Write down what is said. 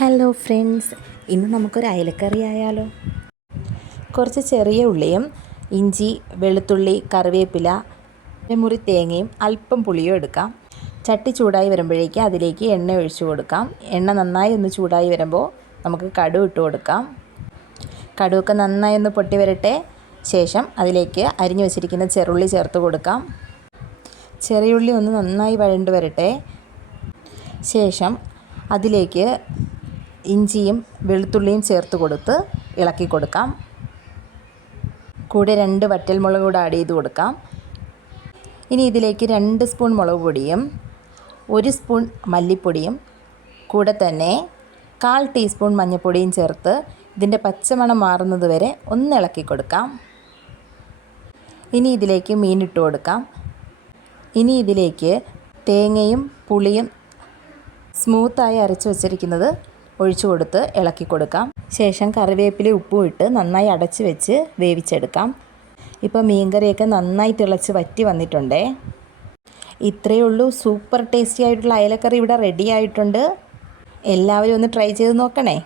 Hello friends, ഇന്ന് നമുക്കൊരു അയലക്കറി ആയാലോ. കുറച്ച് ചെറിയ ഉള്ളിയും ഇഞ്ചി, വെളുത്തുള്ളി, കറിവേപ്പില, മുറി തേങ്ങയും അല്പം പുളിയും എടുക്കാം. ചട്ടി ചൂടായി വരുമ്പോഴേക്ക് അതിലേക്ക് എണ്ണ ഒഴിച്ചു കൊടുക്കാം. എണ്ണ നന്നായി ഒന്ന് ചൂടായി വരുമ്പോൾ നമുക്ക് കടുക് ഇട്ട് കൊടുക്കാം. കടുകൊക്കെ നന്നായി ഒന്ന് പൊട്ടി വരട്ടെ. ശേഷം അതിലേക്ക് അരിഞ്ഞു വെച്ചിരിക്കുന്ന ചെറുള്ളി ചേർത്ത് കൊടുക്കാം. ചെറിയുള്ളി ഒന്ന് നന്നായി വഴണ്ട് വരട്ടെ. ശേഷം അതിലേക്ക് ഇഞ്ചിയും വെളുത്തുള്ളിയും ചേർത്ത് കൊടുത്ത് ഇളക്കി കൊടുക്കാം. കൂടെ 2 വറ്റൽമുളക് കൂടെ ആഡ് ചെയ്ത് കൊടുക്കാം. ഇനി ഇതിലേക്ക് 2 സ്പൂൺ മുളക് പൊടിയും 1 സ്പൂൺ മല്ലിപ്പൊടിയും കൂടെ തന്നെ 1/4 ടീസ്പൂൺ മഞ്ഞൾപ്പൊടിയും ചേർത്ത് ഇതിൻ്റെ പച്ചമണം മാറുന്നത് വരെ ഒന്ന് ഇളക്കി കൊടുക്കാം. ഇനി ഇതിലേക്ക് മീനിട്ട് കൊടുക്കാം. ഇനി ഇതിലേക്ക് തേങ്ങയും പുളിയും സ്മൂത്തായി അരച്ച് വച്ചിരിക്കുന്നത് ഒഴിച്ചു കൊടുത്ത് ഇളക്കി കൊടുക്കാം. ശേഷം കറിവേപ്പില ഉപ്പും ഇട്ട് നന്നായി അടച്ച് വെച്ച് വേവിച്ചെടുക്കാം. ഇപ്പോൾ മീൻകറിയൊക്കെ നന്നായി തിളച്ച് വറ്റി വന്നിട്ടുണ്ടേ. ഇത്രയേ ഉള്ളൂ. സൂപ്പർ ടേസ്റ്റി ആയിട്ടുള്ള അയലക്കറി ഇവിടെ റെഡി ആയിട്ടുണ്ട്. എല്ലാവരും ഒന്ന് ട്രൈ ചെയ്ത് നോക്കണേ.